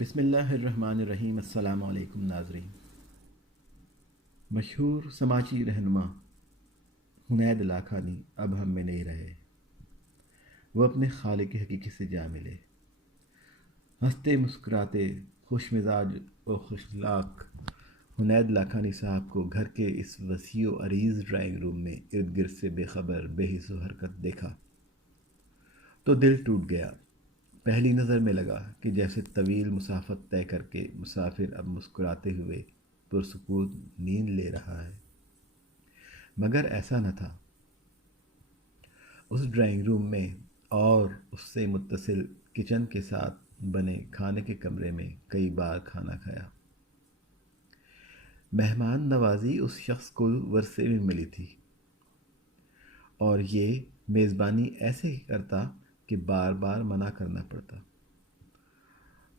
بسم اللہ الرحمن الرحیم۔ السلام علیکم ناظرین۔ مشہور سماجی رہنما حنید لاکھانی اب ہم میں نہیں رہے۔ وہ اپنے خالق حقیقی سے جا ملے۔ ہنستے مسکراتے خوش مزاج و خوش اخلاق حنید لاکھانی صاحب کو گھر کے اس وسیع و عریض ڈرائنگ روم میں ارد گرد سے بے خبر بے حس و حرکت دیکھا تو دل ٹوٹ گیا۔ پہلی نظر میں لگا کہ جیسے طویل مسافت طے کر کے مسافر اب مسکراتے ہوئے پرسکون نیند لے رہا ہے، مگر ایسا نہ تھا۔ اس ڈرائنگ روم میں اور اس سے متصل کچن کے ساتھ بنے کھانے کے کمرے میں کئی بار کھانا کھایا۔ مہمان نوازی اس شخص کو ورثے میں ملی تھی، اور یہ میزبانی ایسے ہی کرتا کہ بار بار منع کرنا پڑتا،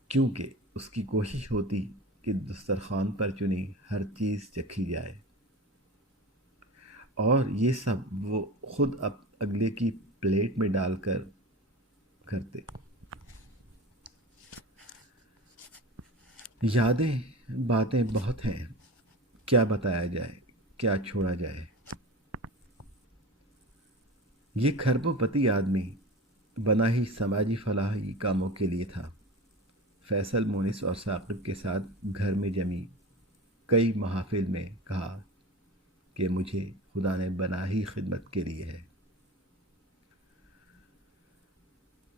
کیونکہ اس کی کوشش ہوتی کہ دسترخوان پر چنی ہر چیز چکھی جائے، اور یہ سب وہ خود اگلے کی پلیٹ میں ڈال کر کرتے۔ یادیں باتیں بہت ہیں، کیا بتایا جائے، کیا چھوڑا جائے۔ یہ کھرب پتی آدمی بنا ہی سماجی فلاحی کاموں کے لیے تھا۔ فیصل مونس اور ثاقب کے ساتھ گھر میں جمی کئی محافل میں کہا کہ مجھے خدا نے بنا ہی خدمت کے لیے ہے۔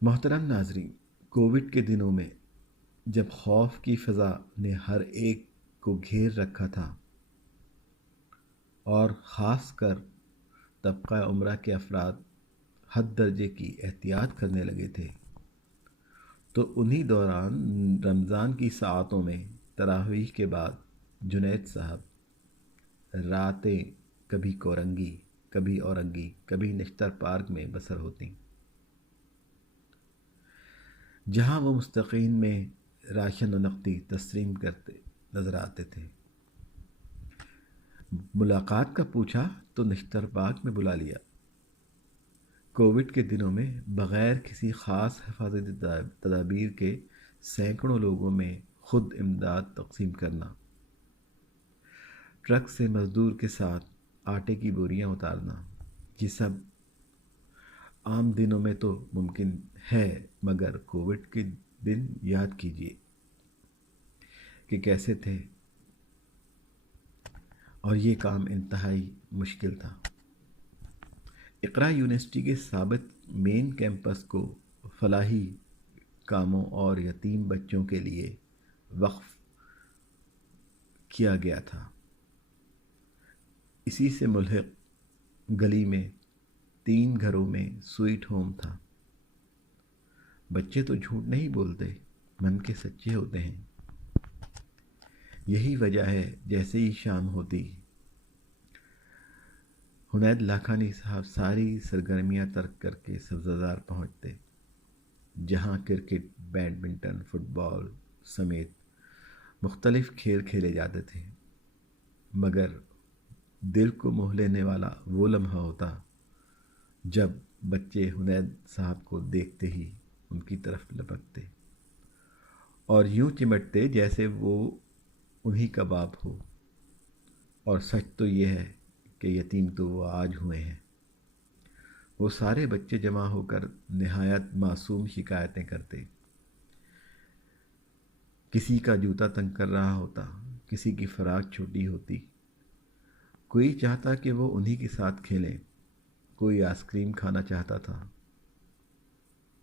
محترم ناظرین، کووڈ کے دنوں میں جب خوف کی فضا نے ہر ایک کو گھیر رکھا تھا اور خاص کر طبقہ عمرہ کے افراد حد درجے کی احتیاط کرنے لگے تھے، تو انہی دوران رمضان کی ساعتوں میں تراویح کے بعد جنید صاحب راتیں کبھی کورنگی، کبھی اورنگی، کبھی نشتر پارک میں بسر ہوتیں، جہاں وہ مستقین میں راشن و نقدی تسلیم کرتے نظر آتے تھے۔ ملاقات کا پوچھا تو نشتر پارک میں بلا لیا۔ کووڈ کے دنوں میں بغیر کسی خاص حفاظتی تدابیر کے سینکڑوں لوگوں میں خود امداد تقسیم کرنا، ٹرک سے مزدور کے ساتھ آٹے کی بوریاں اتارنا، یہ سب عام دنوں میں تو ممکن ہے، مگر کووڈ کے دن یاد کیجیے کہ کیسے تھے، اور یہ کام انتہائی مشکل تھا۔ اقرا یونیورسٹی کے سابق مین کیمپس کو فلاحی کاموں اور یتیم بچوں کے لیے وقف کیا گیا تھا۔ اسی سے ملحق گلی میں 3 گھروں میں سویٹ ہوم تھا۔ بچے تو جھوٹ نہیں بولتے، من کے سچے ہوتے ہیں۔ یہی وجہ ہے جیسے ہی شام ہوتی حنید لاکھانی صاحب ساری سرگرمیاں ترک کر کے سبزہ زار پہنچتے، جہاں کرکٹ، بیڈمنٹن، فٹ بال سمیت مختلف کھیل کھیلے جاتے تھے، مگر دل کو موہ لینے والا وہ لمحہ ہوتا جب بچے حنید صاحب کو دیکھتے ہی ان کی طرف لپکتے اور یوں چمٹتے جیسے وہ انہی کا باپ ہو۔ اور سچ تو یہ ہے کہ یتیم تو وہ آج ہوئے ہیں۔ وہ سارے بچے جمع ہو کر نہایت معصوم شکایتیں کرتے۔ کسی کا جوتا تنگ کر رہا ہوتا، کسی کی فراق چھوٹی ہوتی، کوئی چاہتا کہ وہ انہی کے ساتھ کھیلیں، کوئی آئس کریم کھانا چاہتا تھا،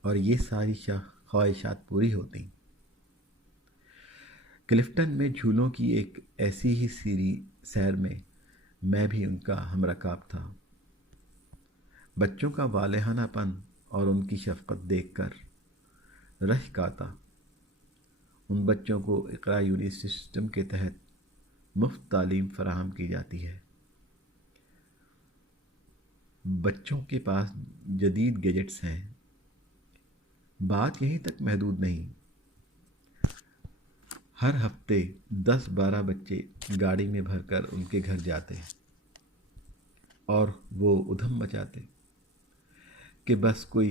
اور یہ ساری خواہشات پوری ہوتیں۔ کلفٹن میں جھولوں کی ایک ایسی ہی سیر میں بھی ان کا ہمرکاب تھا۔ بچوں کا والہانہ پن اور ان کی شفقت دیکھ کر رشک آتا۔ ان بچوں کو اقرا یونیورسٹی سسٹم کے تحت مفت تعلیم فراہم کی جاتی ہے۔ بچوں کے پاس جدید گیجٹس ہیں۔ بات یہیں تک محدود نہیں، ہر ہفتے 10-12 بچے گاڑی میں بھر کر ان کے گھر جاتے اور وہ ادھم مچاتے کہ بس کوئی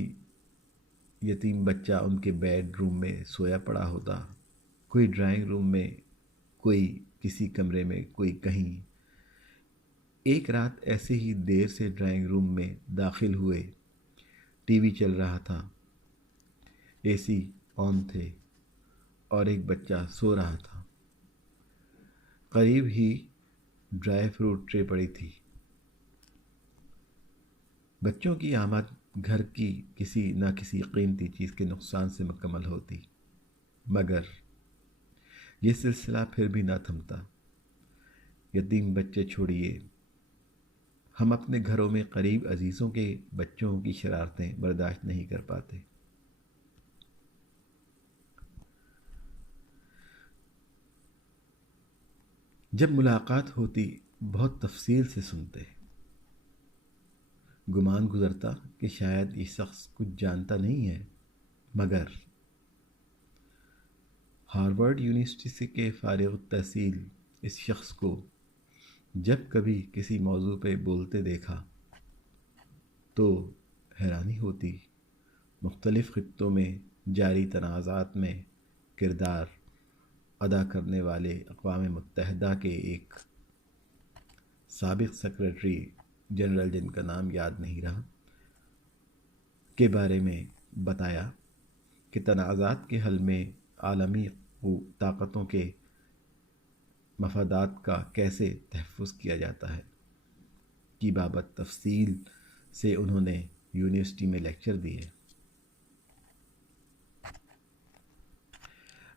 یتیم بچہ ان کے بیڈ روم میں سویا پڑا ہوتا کوئی ڈرائنگ روم میں، کوئی کسی کمرے میں، کوئی کہیں۔ ایک رات ایسے ہی دیر سے ڈرائنگ روم میں داخل ہوئے، ٹی وی چل رہا تھا، اے سی آن تھے اور ایک بچہ سو رہا تھا۔ قریب ہی ڈرائی فروٹ ٹرے پڑی تھی۔ بچوں کی آمد گھر کی کسی نہ کسی قیمتی چیز کے نقصان سے مکمل ہوتی، مگر یہ سلسلہ پھر بھی نہ تھمتا۔ یتیم بچے چھوڑیے، ہم اپنے گھروں میں قریب عزیزوں کے بچوں کی شرارتیں برداشت نہیں کر پاتے۔ جب ملاقات ہوتی بہت تفصیل سے سنتے، گمان گزرتا کہ شاید یہ شخص کچھ جانتا نہیں ہے، مگر ہارورڈ یونیورسٹی سے کے فارغ التحصیل اس شخص کو جب کبھی کسی موضوع پہ بولتے دیکھا تو حیرانی ہوتی۔ مختلف خطوں میں جاری تنازعات میں کردار ادا کرنے والے اقوام متحدہ کے ایک سابق سیکرٹری جنرل، جن کا نام یاد نہیں رہا، کے بارے میں بتایا کہ تنازعات کے حل میں عالمی طاقتوں کے مفادات کا کیسے تحفظ کیا جاتا ہے کی بابت تفصیل سے انہوں نے یونیورسٹی میں لیکچر دیے۔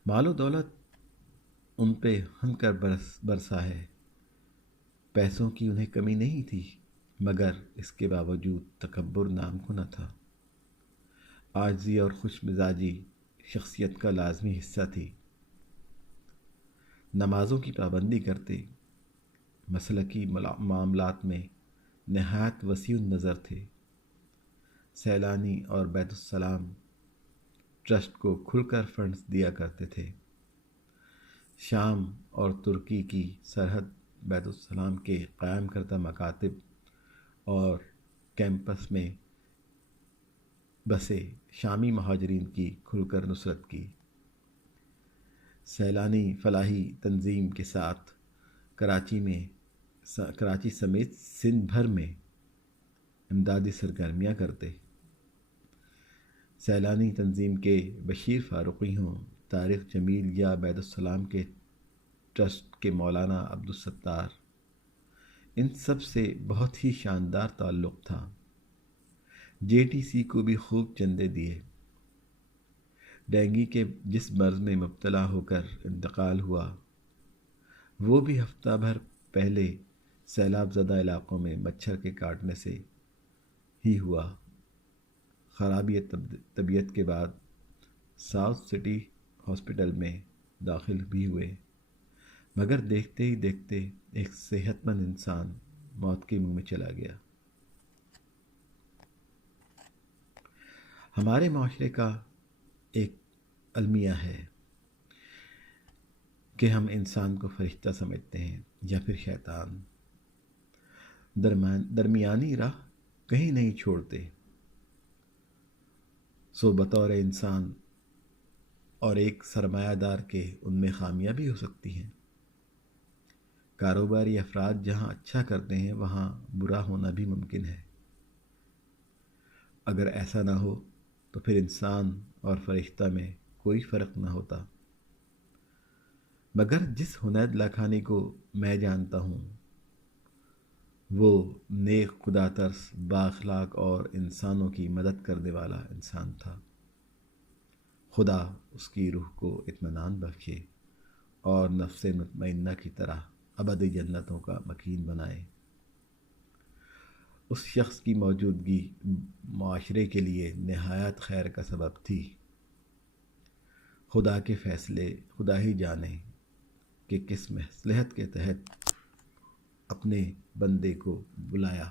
مال و دولت ان پہ ہن کر برسا ہے، پیسوں کی انہیں کمی نہیں تھی، مگر اس کے باوجود تکبر نام کو نہ تھا۔ عاجزی اور خوش مزاجی شخصیت کا لازمی حصہ تھی۔ نمازوں کی پابندی کرتے، مسلکی معاملات میں نہایت وسیع النظر تھے۔ سیلانی اور بیت السلام ٹرسٹ کو کھل کر فنڈز دیا کرتے تھے۔ شام اور ترکی کی سرحد بیت السلام کے قائم کردہ مکاتب اور کیمپس میں بسے شامی مہاجرین کی کھل کر نصرت کی۔ سیلانی فلاحی تنظیم کے ساتھ کراچی سمیت سندھ بھر میں امدادی سرگرمیاں کرتے۔ سیلانی تنظیم کے بشیر فاروقی ہوں، طارق جمیل یا بیت السلام کے ٹرسٹ کے مولانا عبدالستار، ان سب سے بہت ہی شاندار تعلق تھا۔ جے ٹی سی کو بھی خوب چندے دیے۔ ڈینگی کے جس مرض میں مبتلا ہو کر انتقال ہوا، وہ بھی ہفتہ بھر پہلے سیلاب زدہ علاقوں میں مچھر کے کاٹنے سے ہی ہوا۔ خرابی طبیعت کے بعد ساؤتھ سٹی ہاسپٹل میں داخل بھی ہوئے، مگر دیکھتے ہی دیکھتے ایک صحت مند انسان موت کے منہ میں چلا گیا۔ ہمارے معاشرے کا ایک المیہ ہے کہ ہم انسان کو فرشتہ سمجھتے ہیں یا پھر شیطان۔ درمیانی راہ کہیں نہیں چھوڑتے۔ سو بطور انسان اور ایک سرمایہ دار کے ان میں خامیاں بھی ہو سکتی ہیں۔ کاروباری افراد جہاں اچھا کرتے ہیں وہاں برا ہونا بھی ممکن ہے۔ اگر ایسا نہ ہو تو پھر انسان اور فرشتہ میں کوئی فرق نہ ہوتا۔ مگر جس حنید لاکھانی کو میں جانتا ہوں، وہ نیک خدا ترس، بااخلاق اور انسانوں کی مدد کرنے والا انسان تھا۔ خدا اس کی روح کو اطمینان بخشے اور نفس مطمئنہ کی طرح ابدی جنتوں کا مکین بنائے۔ اس شخص کی موجودگی معاشرے کے لیے نہایت خیر کا سبب تھی۔ خدا کے فیصلے خدا ہی جانے کہ کس مصلحت کے تحت اپنے بندے کو بلایا۔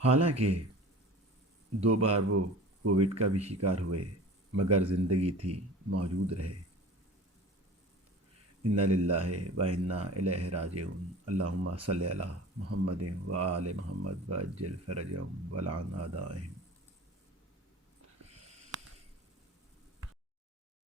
حالانکہ 2 بار وہ کووڈ کا بھی شکار ہوئے، مگر زندگی تھی، موجود رہے۔ انا للہ و انا الیہ راجعون اللہم صلی علی محمد و آل محمد وعجل فرجهم ولعن اعدائهم